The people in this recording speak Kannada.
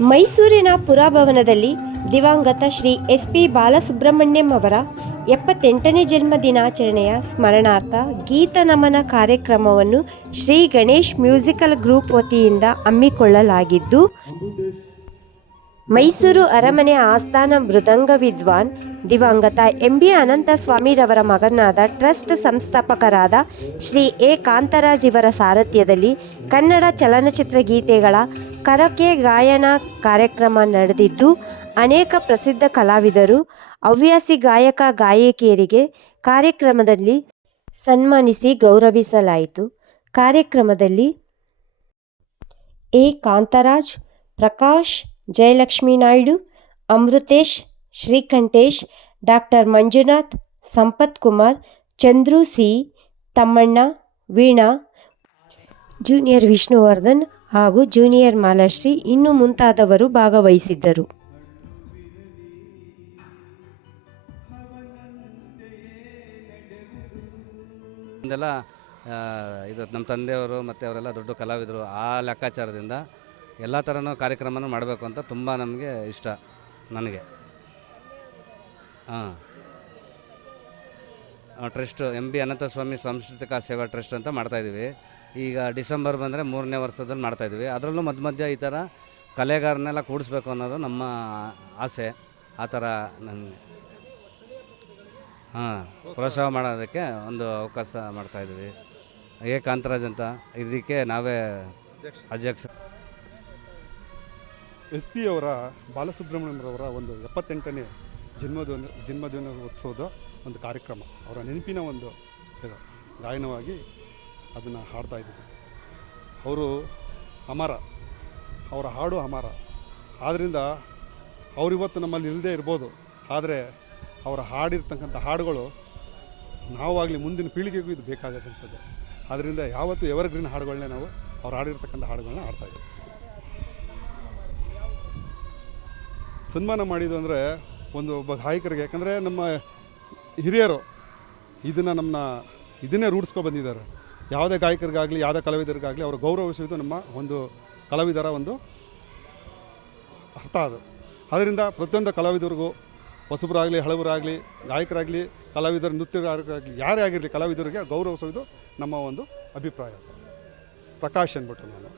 ಮೈಸೂರಿನ ಪುರಭವನದಲ್ಲಿ ದಿವಂಗತ ಶ್ರೀ ಎಸ್ ಪಿ ಬಾಲಸುಬ್ರಹ್ಮಣ್ಯಂ ಅವರ ಎಪ್ಪತ್ತೆಂಟನೇ ಜನ್ಮ ದಿನಾಚರಣೆಯ ಸ್ಮರಣಾರ್ಥ ಗೀತ ನಮನ ಕಾರ್ಯಕ್ರಮವನ್ನು ಶ್ರೀ ಗಣೇಶ್ ಮ್ಯೂಸಿಕಲ್ ಗ್ರೂಪ್ ವತಿಯಿಂದ ಹಮ್ಮಿಕೊಳ್ಳಲಾಗಿದ್ದು, ಮೈಸೂರು ಅರಮನೆ ಆಸ್ಥಾನ ಮೃದಂಗ ವಿದ್ವಾನ್ ದಿವಂಗತ ಎಂ ಬಿ ಅನಂತಸ್ವಾಮಿರವರ ಮಗನಾದ ಟ್ರಸ್ಟ್ ಸಂಸ್ಥಾಪಕರಾದ ಶ್ರೀ ಎ ಕಾಂತರಾಜ್ ಇವರ ಸಾರಥ್ಯದಲ್ಲಿ ಕನ್ನಡ ಚಲನಚಿತ್ರ ಗೀತೆಗಳ ಕರಕೆ ಗಾಯನ ಕಾರ್ಯಕ್ರಮ ನಡೆದಿದ್ದು, ಅನೇಕ ಪ್ರಸಿದ್ಧ ಕಲಾವಿದರು, ಹವ್ಯಾಸಿ ಗಾಯಕ ಗಾಯಕಿಯರಿಗೆ ಕಾರ್ಯಕ್ರಮದಲ್ಲಿ ಸನ್ಮಾನಿಸಿ ಗೌರವಿಸಲಾಯಿತು. ಕಾರ್ಯಕ್ರಮದಲ್ಲಿ A Kantharaj, Prakash, Jayalakshmi Naidu, Amruthesh Srikanthesh, doctor Manjunath, Sampath Kumar, Chandru C, Thammanna, Veena, junior Vishnuvardhan ಹಾಗೂ ಜೂನಿಯರ್ ಮಾಲಾಶ್ರೀ ಇನ್ನು ಮುಂತಾದವರು ಭಾಗವಹಿಸಿದ್ದರು. ಇದೆಲ್ಲ ಇದು ನಮ್ಮ ತಂದೆಯವರು ಮತ್ತು ಅವರೆಲ್ಲ ದೊಡ್ಡ ಕಲಾವಿದರು ಆ ಲೆಕ್ಕಾಚಾರದಿಂದ ಎಲ್ಲ ಥರನೂ ಕಾರ್ಯಕ್ರಮನೂ ಮಾಡಬೇಕು ಅಂತ ತುಂಬ ನಮಗೆ ಇಷ್ಟ, ನನಗೆ. ಹಾಂ. ಟ್ರಸ್ಟ್ ಎಂ ಬಿ ಅನಂತಸ್ವಾಮಿ ಸಾಂಸ್ಕೃತಿಕ ಸೇವಾ ಟ್ರಸ್ಟ್ ಅಂತ ಮಾಡ್ತಾಯಿದ್ದೀವಿ ಈಗ ಡಿಸೆಂಬರ್ ಬಂದರೆ ಮೂರನೇ ವರ್ಷದಲ್ಲಿ ಮಾಡ್ತಾಯಿದ್ದೀವಿ ಅದರಲ್ಲೂ ಮಧ್ಯ ಮಧ್ಯ ಈ ಥರ ಕಲೆಗಾರನ್ನೆಲ್ಲ ಕೂಡಿಸ್ಬೇಕು ಅನ್ನೋದು ನಮ್ಮ ಆಸೆ. ಆ ಥರ ನನಗೆ ಹಾಂ, ಪ್ರೋತ್ಸಾಹ ಮಾಡೋದಕ್ಕೆ ಒಂದು ಅವಕಾಶ ಮಾಡ್ತಾಯಿದ್ವಿ ಎ. ಕಾಂತರಾಜ್ ಅಂತ. ಇದಕ್ಕೆ ನಾವೇ ಅಧ್ಯಕ್ಷ. ಎಸ್ ಪಿ ಅವರ ಬಾಲಸುಬ್ರಹ್ಮಣ್ಯಂರವರ ಒಂದು ಎಪ್ಪತ್ತೆಂಟನೇ ಜನ್ಮದಿನ ಜನ್ಮದಿನ ಉತ್ಸವದ ಒಂದು ಕಾರ್ಯಕ್ರಮ, ಅವರ ನೆನಪಿನ ಒಂದು ಇದು, ಗಾಯನವಾಗಿ ಅದನ್ನು ಹಾಡ್ತಾ ಇದ್ದೀವಿ. ಅವರು ಅಮರ, ಅವರ ಹಾಡು ಅಮರ. ಆದ್ದರಿಂದ ಅವರಿವತ್ತು ನಮ್ಮಲ್ಲಿ ಇಲ್ಲದೇ ಇರ್ಬೋದು. ಆದರೆ ಅವರ ಹಾಡಿರ್ತಕ್ಕಂಥ ಹಾಡುಗಳು ನಾವಾಗಲಿ ಮುಂದಿನ ಪೀಳಿಗೆಗೂ ಇದು ಬೇಕಾಗದಂಥದ್ದು. ಆದ್ದರಿಂದ ಯಾವತ್ತೂ ಎವರ್ಗ್ರೀನ್ ಹಾಡುಗಳನ್ನೇ ನಾವು ಅವ್ರು ಹಾಡಿರ್ತಕ್ಕಂಥ ಹಾಡುಗಳನ್ನ ಹಾಡ್ತಾಯಿದ್ದೀವಿ ಸನ್ಮಾನ ಮಾಡಿದ್ದು ಅಂದರೆ ಒಂದು ಒಬ್ಬ ಗಾಯಕರಿಗೆ, ಯಾಕಂದರೆ ನಮ್ಮ ಹಿರಿಯರು ಇದನ್ನು ನಮ್ಮನ್ನ ಇದನ್ನೇ ರೂಢಿಸ್ಕೊ ಬಂದಿದ್ದಾರೆ. ಯಾವುದೇ ಗಾಯಕರಿಗಾಗಲಿ, ಯಾವುದೇ ಕಲಾವಿದರಿಗಾಗಲಿ ಅವರು ಗೌರವಿಸುವುದು ನಮ್ಮ ಒಂದು ಕಲಾವಿದರ ಒಂದು ಅರ್ಥ ಅದು. ಅದರಿಂದ ಪ್ರತಿಯೊಂದು ಕಲಾವಿದರಿಗೂ, ಹೊಸಬರಾಗಲಿ, ಹಳಬರಾಗಲಿ, ಗಾಯಕರಾಗಲಿ, ಕಲಾವಿದರು ನೃತ್ಯಗಾರರಾಗಲಿ, ಯಾರೇ ಆಗಿರಲಿ ಕಲಾವಿದರಿಗೆ ಗೌರವಿಸುವುದು ನಮ್ಮ ಒಂದು ಅಭಿಪ್ರಾಯ ಪ್ರಕಾಶ್ ಅಂದ್ಬಿಟ್ಟು ನಾನು.